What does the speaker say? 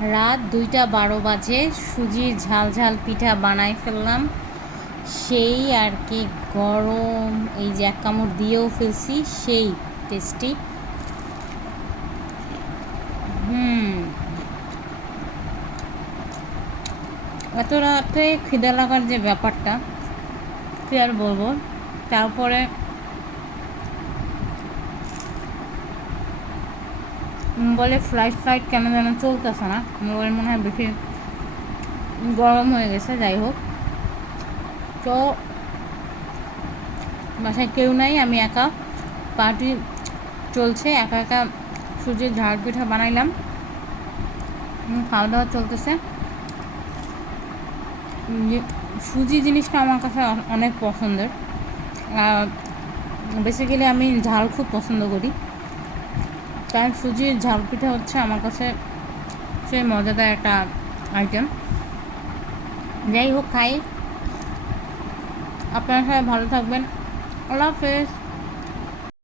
রাত দুইটা বারো বাজে, সুজির ঝাল ঝাল পিঠা বানাই ফেললাম। সেই আর কি গরম, এই যে এক কামড় দিয়েও ফেলছি, সেই টেস্টি হুম। এত রাতে খিদে লাগার যে ব্যাপারটা, কি আর বলব? তারপরে মোবাইলে ফ্লাইট ফ্লাইট কেন যেন চলতেছে না। মোবাইল মনে হয় বেশি গরম হয়ে গেছে, যাই হোক। তো বাসায় কেউ নাই, আমি একা। পার্টি চলছে, একা একা সুজির ঝাড় পিঠা বানাইলাম। খাওয়া দাওয়া চলতেছে। সুজি জিনিসটা আমার কাছে অনেক পছন্দের। বেসিক্যালি আমি ঝাল খুব পছন্দ করি। কারণ সুজির ঝাল পিঠা হচ্ছে আমার কাছে সেই মজাদার একটা আইটেম যাই হোক, খাই। আপনারা সবাই ভালো থাকবেন। আল্লাহ হাফেজ।